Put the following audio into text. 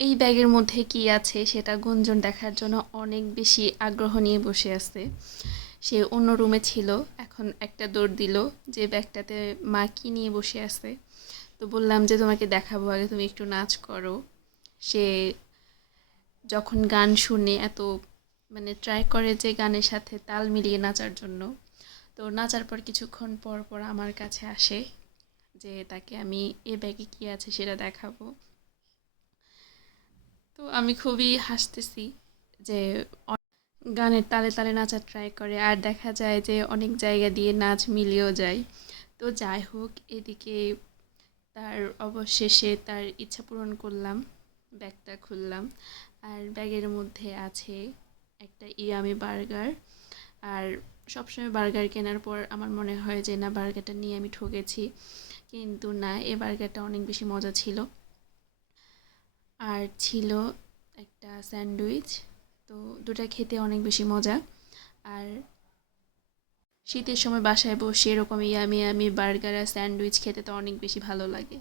এই ব্যাগের মধ্যে কি আছে সেটা গুঞ্জন দেখার জন্য অনেক বেশি আগ্রহ নিয়ে বসে আছে। সে অন্য রুমে ছিল, এখন একটা দৌড় দিল যে ব্যাগটাতে মা কি নিয়ে বসে আছে। তো বললাম যে তোমাকে দেখাবো, আগে তুমি একটু নাচ করো। সে যখন গান শুনে এত মানে ট্রাই করে যে গানের সাথে তাল মিলিয়ে নাচার জন্য। তো নাচার পর কিছুক্ষণ পর পর আমার কাছে আসে যে তাকে আমি এ ব্যাগে কী আছে সেটা দেখাবো। তো আমি খুবই হাসতেছি যে গানের তালে তালে নাচার ট্রাই করে, আর দেখা যায় যে অনেক জায়গা দিয়ে নাচ মিলিয়েও যায়। তো যাই হোক, এদিকে তার অবশেষে তার ইচ্ছা পূরণ করলাম, ব্যাগটা খুললাম। আর ব্যাগের মধ্যে আছে একটা ইয়ামি বার্গার। আর সবসময় বার্গার কেনার পর আমার মনে হয় যে না, বার্গারটা নিয়ে আমি ঠকেছি, কিন্তু না, এই বার্গারটা অনেক বেশি মজা ছিল। আর ছিল একটা স্যান্ডউইচ। তো দুটা খেতে অনেক বেশি মজা। আর শীতের সময় বাসায় বসে এরকম ইয়ামি ইয়ামি বার্গার আর স্যান্ডউইচ খেতে তো অনেক বেশি ভালো লাগে।